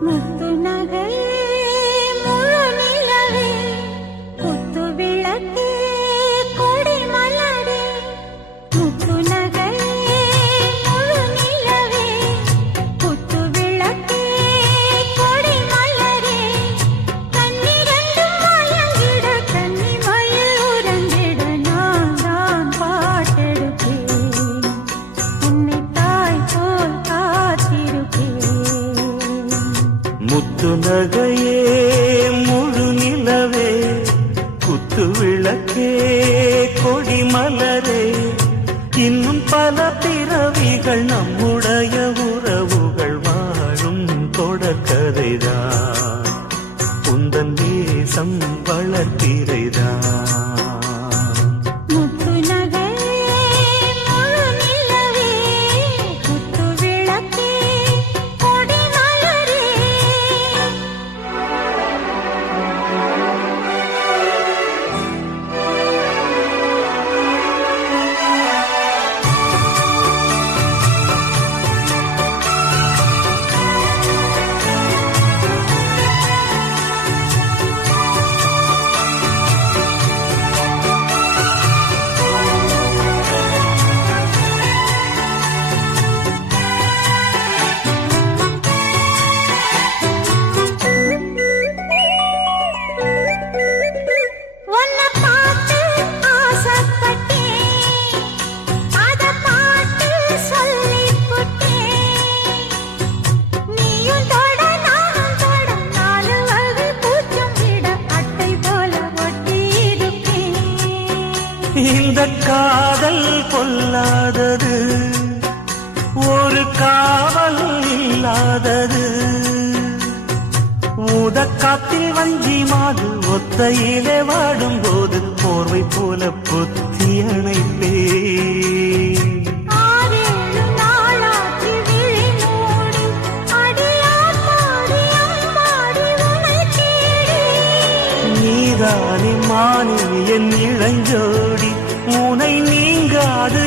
முத்து நகையே முழு நிலவே குத்து விளக்கே கொடி மலரே முத்து நகையே முழு நிலவே குத்து விளக்கே கொடி மலரே கண்ணிரண்டும் மயங்கிட கன்னி மயில் உறங்கிட நான் தான் பாட்டெடுப்பேன் உன்னை தாய் போல் காத்திருப்பேன் முத்து நகையே முழு நிலவே குத்து விளக்கே கொடி மலரே இன்னும் பல பிறவிகள் நம்முடைய உறவுகள் வாழும் தொடர்கதைதான் உந்தன் தேசம் வளர்த்திரைதான் முத்து நகையே முழு நிலவே குத்து விளக்கே கொடி மலரே உன்னை பார்த்து ஆசைப்பட்டேன் அத பாட்டு சொல்லிப் புட்டேன் நீயும் தொட நானும் தொட நாலு வகை பூச்சும் விட அட்டை போல ஒட்டி இருப்பேன் இந்த காதல் பொல்லாதது ஒரு காவல் இல்லாதது ஊதக்காத்தில் வஞ்சி மாது ஒத்தையிலே வாடும்போது போர்வை போல பொத்தி அணைப்பேன் ஆறேழு நாளாச்சு விழி மூடி அடியார் பாடி அம்மாடி உன்னை தேடி நீதானே மானே என் இளஞ்சோடி உனை நீங்காது